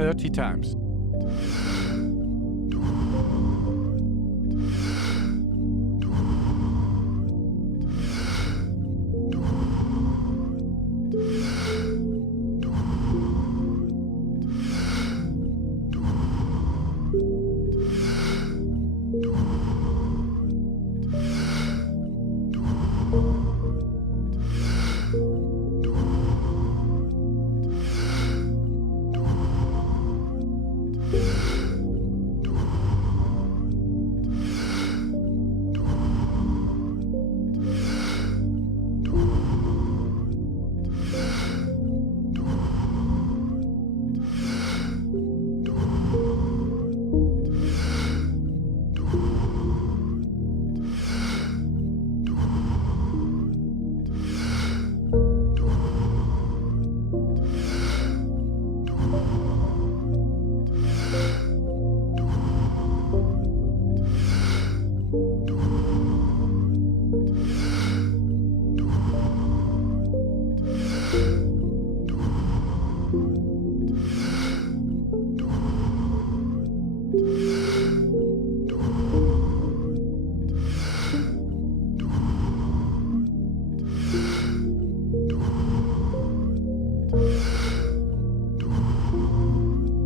30 times.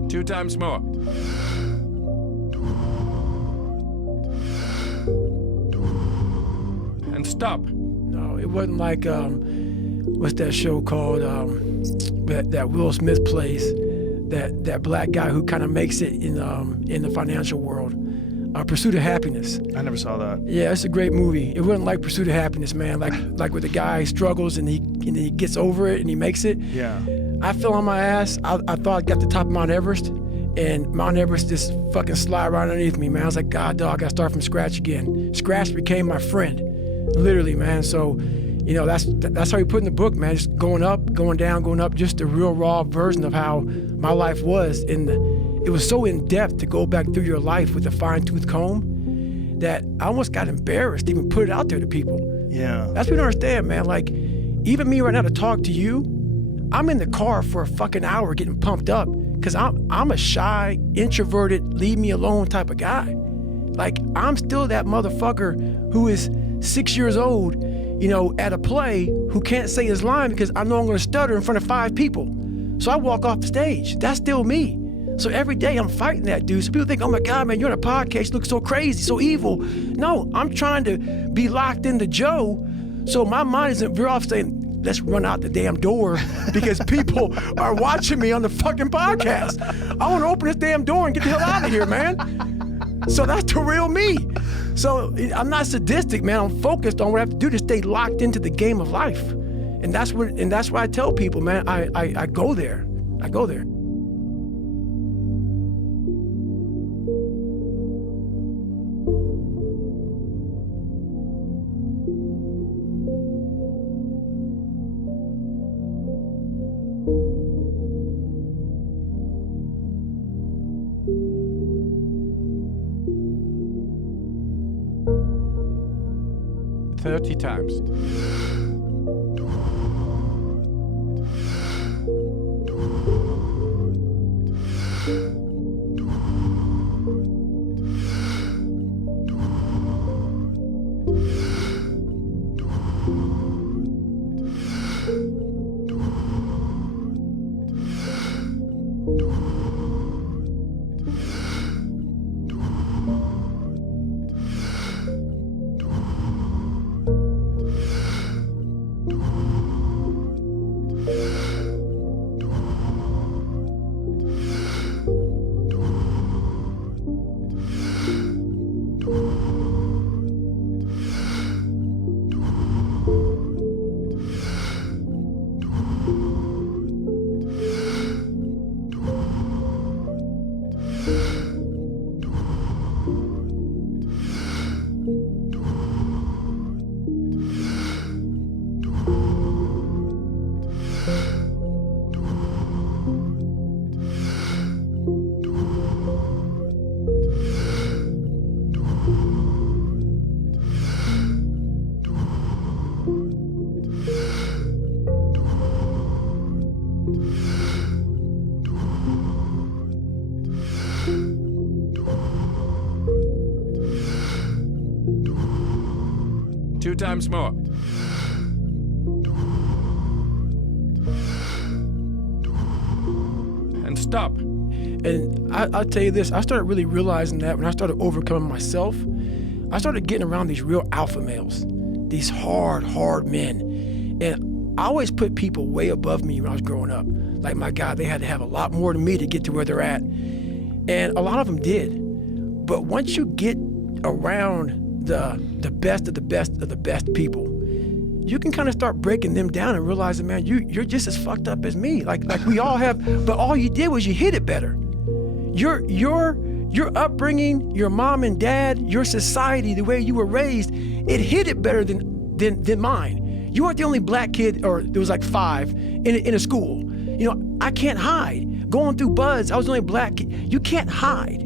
Two times more. And stop. No, it wasn't like, what's that show called, that Will Smith plays, that black guy who kind of makes it in the financial world. Pursuit of Happiness. I never saw that. Yeah, it's a great movie. It wasn't like Pursuit of Happiness, man. Like where the guy struggles and he gets over it and he makes it. Yeah. I fell on my ass. I thought I got to the top of Mount Everest, and Mount Everest just fucking slide right underneath me, man. I was like, God, dog, I gotta start from scratch again. Scratch became my friend, literally, man. So, you know, that's how you put in the book, man. Just going up, going down, going up. Just the real raw version of how my life was. It was so in depth to go back through your life with a fine-tooth comb that I almost got embarrassed to even put it out there to people. Yeah. That's what you don't understand, man. Like, even me right now to talk to you, I'm in the car for a fucking hour getting pumped up because I'm a shy, introverted, leave me alone type of guy. Like, I'm still that motherfucker who is 6 years old, you know, at a play who can't say his line because I know I'm gonna stutter in front of 5 people. So I walk off the stage. That's still me. So every day I'm fighting that dude. So people think, oh my God, man, you're on a podcast, you look so crazy, so evil. No, I'm trying to be locked into Joe. So my mind isn't veer off saying, let's run out the damn door because people are watching me on the fucking podcast. I want to open this damn door and get the hell out of here, man. So that's the real me. So I'm not sadistic, man. I'm focused on what I have to do to stay locked into the game of life. And that's why I tell people, man, I go there. I go there. Thirty times. 2 times more. And stop. And I'll tell you this, I started really realizing that when I started overcoming myself, I started getting around these real alpha males, these hard men. And I always put people way above me when I was growing up. Like, my God, they had to have a lot more than me to get to where they're at. And a lot of them did. But once you get around the best of the best of the best people, you can kind of start breaking them down and realizing, man, you're just as fucked up as me. Like we all have, but all you did was you hit it better. Your upbringing, your mom and dad, your society, the way you were raised, it hit it better than mine. You weren't the only black kid, or there was like 5 in a school. You know, I can't hide. Going through buds, I was the only black kid. You can't hide.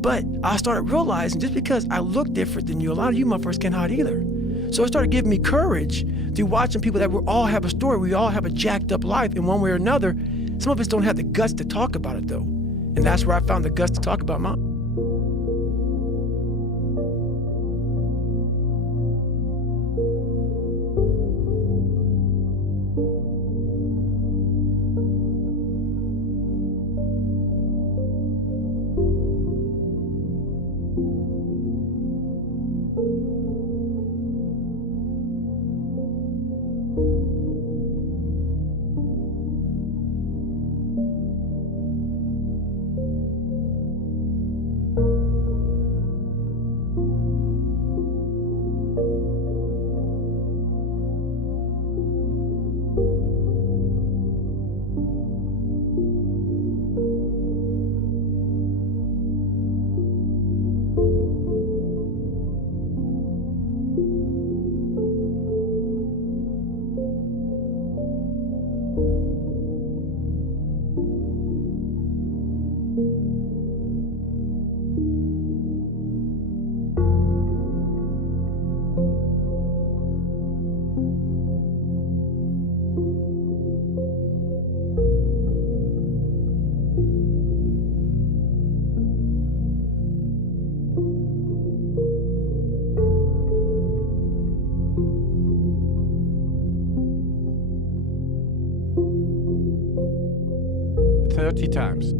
But I started realizing, just because I look different than you, a lot of you motherfuckers can't hide either. So it started giving me courage through watching people that we all have a story. We all have a jacked up life in one way or another. Some of us don't have the guts to talk about it though. And that's where I found the guts to talk about mine. Thirty times.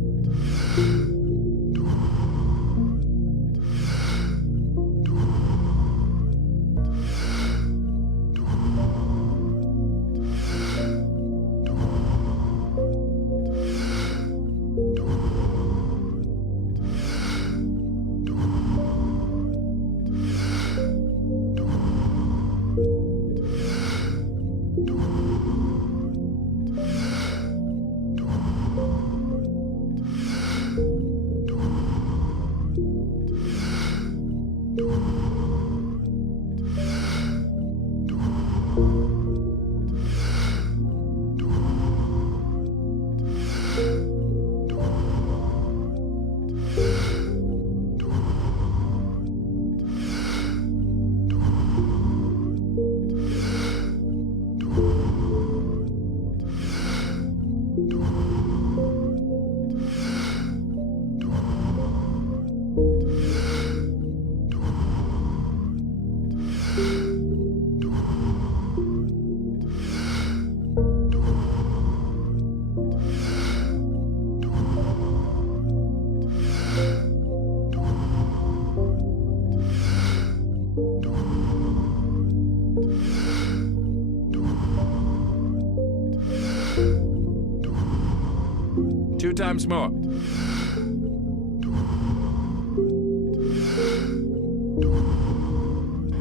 Two times more.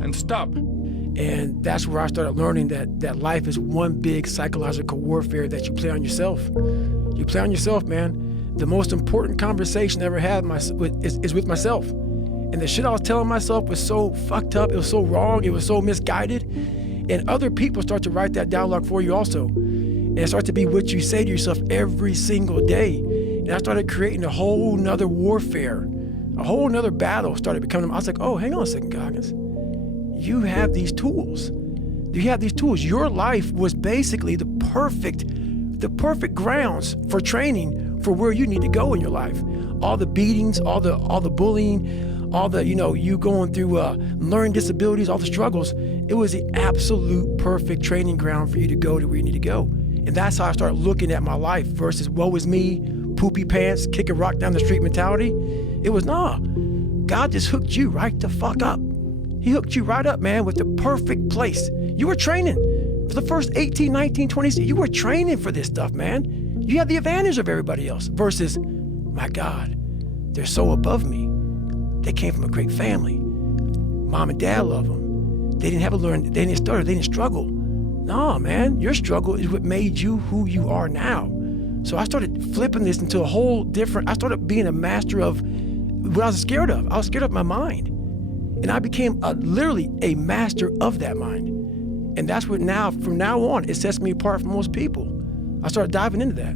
And stop. And that's where I started learning that life is one big psychological warfare that you play on yourself. You play on yourself, man. The most important conversation I ever had is with myself. And the shit I was telling myself was so fucked up, it was so wrong, it was so misguided. And other people start to write that dialogue for you also. And it starts to be what you say to yourself every single day. And I started creating a whole nother warfare, a whole nother battle started becoming. I was like, oh, hang on a second, Goggins. You have these tools. You have these tools. Your life was basically the perfect grounds for training for where you need to go in your life. All the beatings, all the bullying, all the, you going through learning disabilities, all the struggles. It was the absolute perfect training ground for you to go to where you need to go. And that's how I started looking at my life versus woe is me, poopy pants, kick a rock down the street mentality. It was, nah, God just hooked you right the fuck up. He hooked you right up, man, with the perfect place. You were training for the first 18, 19, 20, you were training for this stuff, man. You had the advantage of everybody else versus, my God, they're so above me. They came from a great family. Mom and dad love them. They didn't have to learn, they didn't stutter, they didn't struggle. No, man, your struggle is what made you who you are now. So I started flipping this into a whole different, I started being a master of what I was scared of. I was scared of my mind. And I became literally a master of that mind. And that's what now, from now on, it sets me apart from most people. I started diving into that.